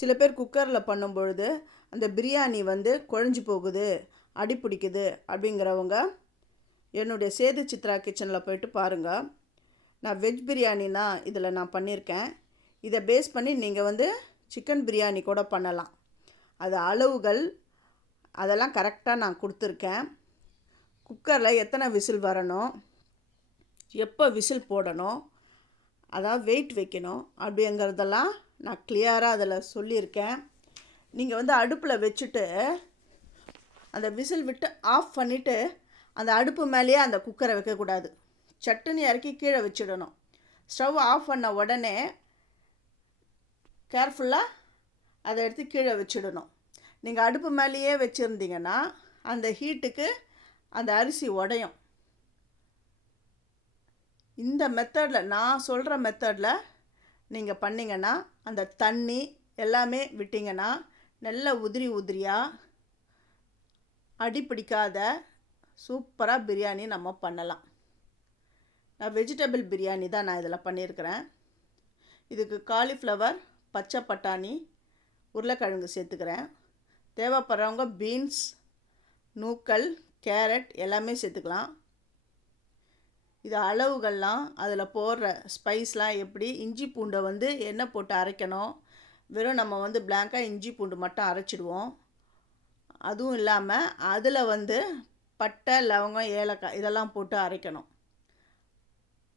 சில பேர் குக்கரில் பண்ணும்பொழுது அந்த பிரியாணி வந்து குழஞ்சி போகுது, அடி பிடிக்குது அப்படிங்கிறவங்க என்னுடைய சேது சித்ரா கிச்சனில் போய்ட்டு பாருங்கள். நான் வெஜ் பிரியாணினா இதில் நான் பண்ணியிருக்கேன். இதை பேஸ் பண்ணி நீங்கள் வந்து சிக்கன் பிரியாணி கூட பண்ணலாம். அது அளவுகள் அதெல்லாம் கரெக்டாக நான் கொடுத்துருக்கேன். குக்கரில் எத்தனை விசில் வரணும், எப்போ விசில் போடணும், அதாவது வெயிட் வைக்கணும் அப்படிங்கிறதெல்லாம் நான் கிளியராக அதில் சொல்லியிருக்கேன். நீங்கள் வந்து அடுப்பில் வச்சுட்டு அந்த விசில் விட்டு ஆஃப் பண்ணிவிட்டு அந்த அடுப்பு மேலேயே அந்த குக்கரை வைக்கக்கூடாது. சட்டுன்னு இறக்கி கீழே வச்சிடணும். ஸ்டவ் ஆஃப் பண்ண உடனே கேர்ஃபுல்லாக அதை எடுத்து கீழே வச்சிடணும். நீங்கள் அடுப்பு மேலேயே வச்சுருந்தீங்கன்னா அந்த ஹீட்டுக்கு அந்த அரிசி உடையும். இந்த மெத்தடில், நான் சொல்கிற மெத்தடில் நீங்கள் பண்ணிங்கன்னா அந்த தண்ணி எல்லாமே விட்டிங்கன்னா நல்ல உதிரி உதிரியாக அடி பிடிக்காத சூப்பராக பிரியாணி நம்ம பண்ணலாம். நான் வெஜிடபிள் பிரியாணி தான் நான் இதில் பண்ணியிருக்கிறேன். இதுக்கு காலிஃப்ளவர், பச்சை பட்டாணி, உருளைக்கிழங்கு சேர்த்துக்கிறேன். தேவைப்படுறவங்க பீன்ஸ், நூக்கல், கேரட் எல்லாமே சேர்த்துக்கலாம். இது அளவுகள்லாம் அதில் போடுற ஸ்பைஸ்லாம் எப்படி, இஞ்சி பூண்டை வந்து எண்ணெய் போட்டு அரைக்கணும். வெறும் நம்ம வந்து பிளாங்காக இஞ்சி பூண்டு மட்டும் அரைச்சிடுவோம். அதுவும் இல்லாமல் அதில் வந்து பட்டை, லவங்கம், ஏலக்காய் இதெல்லாம் போட்டு அரைக்கணும்.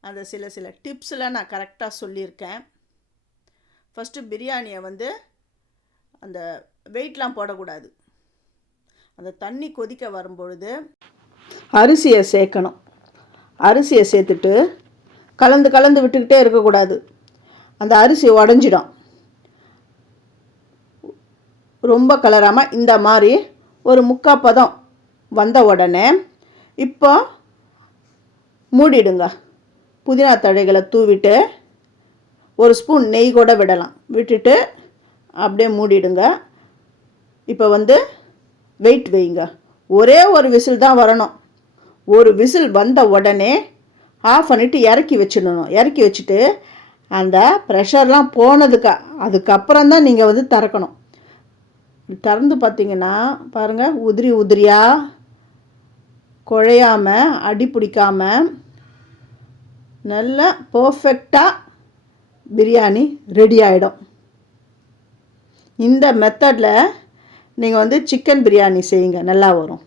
அந்த சில டிப்ஸில் நான் கரெக்டாக சொல்லியிருக்கேன். ஃபஸ்ட்டு பிரியாணியை வந்து அந்த வெயிட்லாம் போடக்கூடாது. அந்த தண்ணி கொதிக்க வரும்பொழுது அரிசியை சேர்க்கணும். அரிசியை சேர்த்துட்டு கலந்து விட்டுக்கிட்டே இருக்கக்கூடாது. அந்த அரிசி உடஞ்சிடும். ரொம்ப கலராமல் இந்த மாதிரி ஒரு முக்கால் பதம் வந்த உடனே இப்போ மூடிடுங்க. புதினா தழைகளை தூவிட்டு ஒரு ஸ்பூன் நெய் கூட விடலாம். விட்டுட்டு அப்படியே மூடிடுங்க. இப்போ வந்து வெயிட் வைங்க. ஒரே ஒரு விசில் தான் வரணும். ஒரு விசில் வந்த உடனே ஆஃப் பண்ணிவிட்டு இறக்கி வச்சிடணும். இறக்கி வச்சுட்டு அந்த ப்ரெஷர்லாம் அதுக்கப்புறம் தான் நீங்கள் வந்து திறக்கணும். திறந்து பார்த்தீங்கன்னா பாருங்கள், உதிரி உதிரியாக குழையாமல் அடி பிடிக்காமல் நல்லா பர்ஃபெக்டாக பிரியாணி ரெடி ஆகிடும். இந்த மெத்தடில் நீங்கள் வந்து சிக்கன் பிரியாணி செய்யுங்க, நல்லா வரும்.